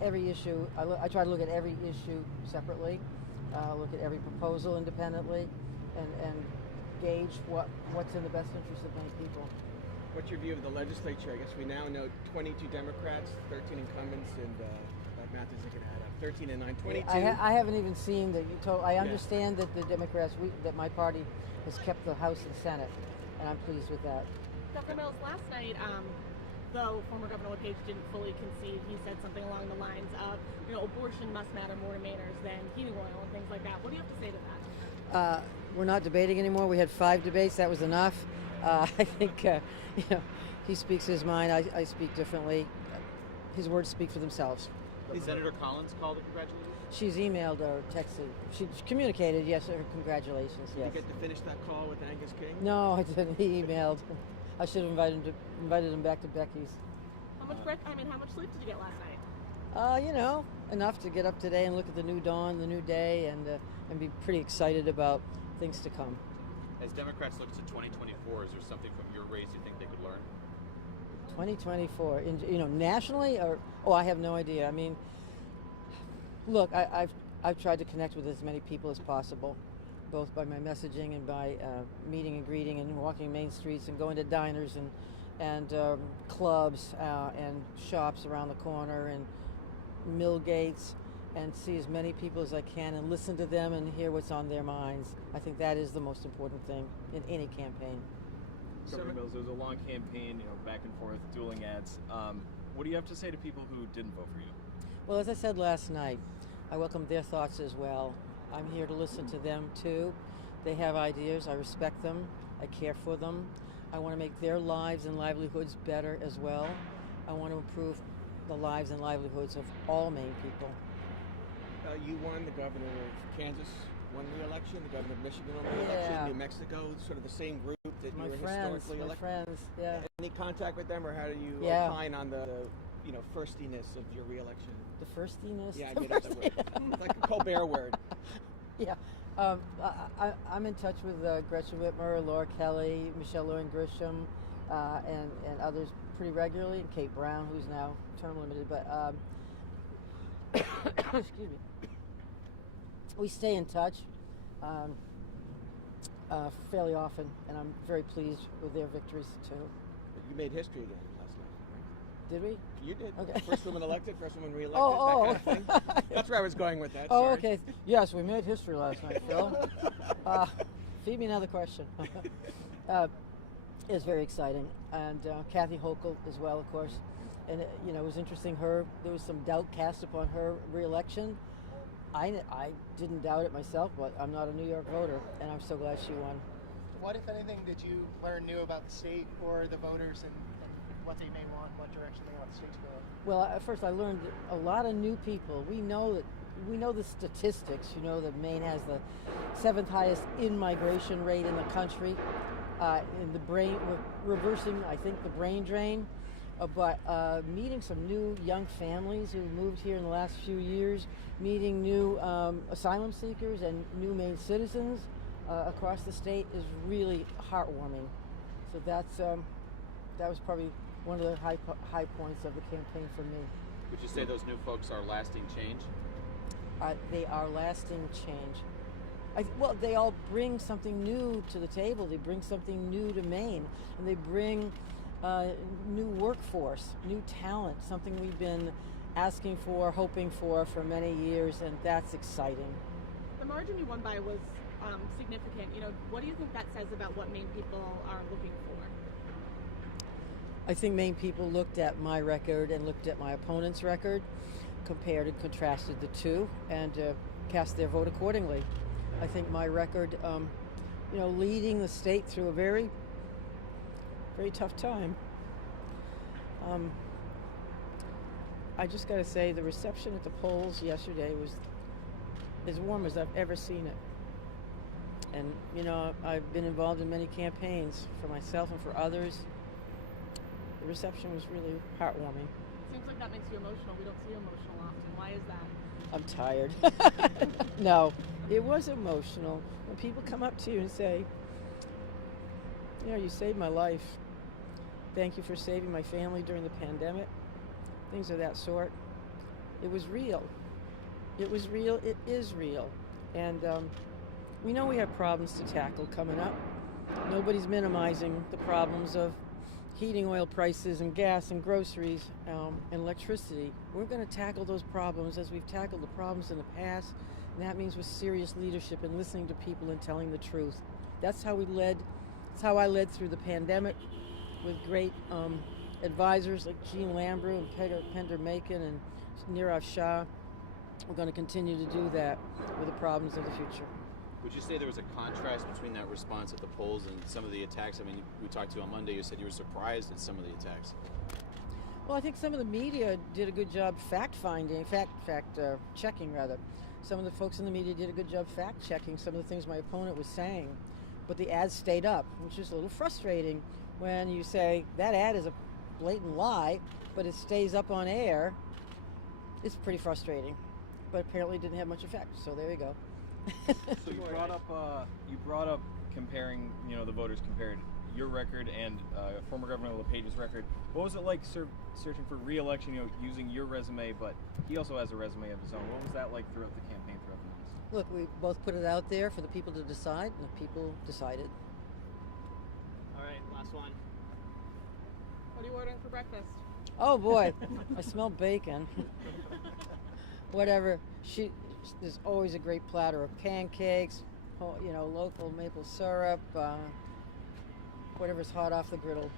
every issue. I try to look at every issue separately, look at every proposal independently, and gauge what's in the best interest of many people. What's your view of the legislature? I guess we now know 22 Democrats, 13 incumbents, and that math isn't going to add up. 13 and 9, 22. I haven't even seen the total. I understand that the Democrats, that my party has kept the House and Senate, and I'm pleased with that. Dr. Mills, last night, though former Governor LePage didn't fully concede, he said something along the lines of, abortion must matter more to Mainers than heating oil and things like that. What do you have to say to that? We're not debating anymore. We had 5 debates. That was enough. I think, he speaks his mind. I speak differently. His words speak for themselves. Did Senator Collins call to congratulate you? She's emailed or texted. She communicated, yes, her congratulations, yes. Did you get to finish that call with Angus King? No, I didn't. He emailed. I should have invited him back to Becky's. How much sleep did you get last night? Enough to get up today and look at the new dawn, the new day, and be pretty excited about things to come. As Democrats look to 2024, is there something from your race you think they could learn? 2024, nationally, I have no idea. I mean, look, I've tried to connect with as many people as possible, both by my messaging and by meeting and greeting and walking main streets and going to diners and clubs and shops around the corner and mill gates, and see as many people as I can and listen to them and hear what's on their minds. I think that is the most important thing in any campaign. Governor Mills, it was a long campaign, back and forth, dueling ads. What do you have to say to people who didn't vote for you? Well, as I said last night, I welcome their thoughts as well. I'm here to listen to them too. They have ideas. I respect them. I care for them. I want to make their lives and livelihoods better as well. I want to improve the lives and livelihoods of all Maine people. You won. The governor of Kansas won the election. The governor of Michigan won the election. New Mexico, sort of the same group that you were historically elected. My friends, yeah. Any contact with them, or how do you opine on the firstiness of your reelection? The firstiness? Yeah, I made up that word. It's like a Colbert word. Yeah. I'm in touch with Gretchen Whitmer, Laura Kelly, Michelle Lauren Grisham, and others pretty regularly, and Kate Brown, who's now term limited. But excuse me. We stay in touch fairly often, and I'm very pleased with their victories too. You made history again last night, right? Did we? You did. Okay. First woman elected, first woman reelected. Oh. That kind of thing. That's where I was going with that. Oh, sorry. okay. Yes, we made history last night, Phil. Feed me another question. It's very exciting, and Kathy Hochul as well, of course. And it was interesting. There was some doubt cast upon her reelection. I didn't doubt it myself, but I'm not a New York voter, and I'm so glad she won. What, if anything, did you learn new about the state or the voters and what they may want, what direction they want the state to go in? Well, at first I learned a lot of new people. We know the statistics. That Maine has the 7th highest in-migration rate in the country. We're reversing, I think, the brain drain. But meeting some new young families who moved here in the last few years, meeting new asylum seekers and new Maine citizens across the state is really heartwarming. So that was probably one of the high points of the campaign for me. Would you say those new folks are lasting change? They are lasting change. They all bring something new to the table. They bring something new to Maine, and they bring new workforce, new talent, something we've been asking for, hoping for many years, and that's exciting. The margin you won by was significant. What do you think that says about what Maine people are looking for? I think Maine people looked at my record and looked at my opponent's record, compared and contrasted the two, and cast their vote accordingly. I think my record, leading the state through a very, very tough time. I just got to say, the reception at the polls yesterday was as warm as I've ever seen it. And, I've been involved in many campaigns for myself and for others. The reception was really heartwarming. Seems like that makes you emotional. We don't see you emotional often. Why is that? I'm tired. No, it was emotional. When people come up to you and say, you saved my life. Thank you for saving my family during the pandemic. Things of that sort. It was real. It was real. It is real. And we know we have problems to tackle coming up. Nobody's minimizing the problems of heating oil prices and gas and groceries and electricity. We're going to tackle those problems as we've tackled the problems in the past, and that means with serious leadership and listening to people and telling the truth. That's how we led. That's how I led through the pandemic with great advisors like Jean Lambrew and Pender Macon and Nirav Shah. We're going to continue to do that with the problems of the future. Would you say there was a contrast between that response at the polls and some of the attacks? I mean, we talked to you on Monday. You said you were surprised at some of the attacks. Well, I think some of the media did a good job checking rather. Some of the folks in the media did a good job fact checking some of the things my opponent was saying, but the ad stayed up, which is a little frustrating when you say that ad is a blatant lie, but it stays up on air. It's pretty frustrating, but apparently it didn't have much effect. So there you go. So you brought up comparing, the voters compared your record and former Governor LePage's record. What was it like searching for re-election, using your resume, but he also has a resume of his own. What was that like throughout the campaign, throughout the months? Look, we both put it out there for the people to decide, and the people decided. All right, last one. What are you ordering for breakfast? Oh boy, I smell bacon. Whatever. There's always a great platter of pancakes, local maple syrup, whatever's hot off the griddle.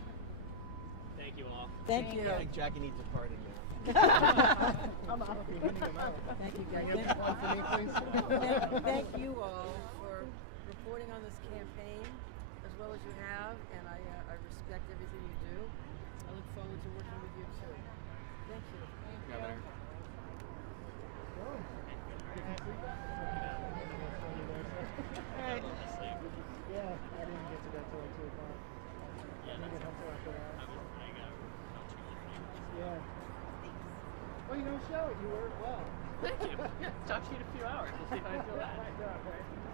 Thank you all. Thank you. I think Jackie needs a pardon now. I'm out of handing them out. Thank you, Can guys. you have one for me, please? Thank you all for reporting on this campaign as well as you have, and I respect everything you do. I look forward to working with you too. Thank you. Governor. Yeah, I didn't get to that till like 2 o'clock. I didn't get home till after that. Yeah. Well, show it. You worked well. Thank you. Yeah, talk to you in a few hours. We'll see how I feel that. Right.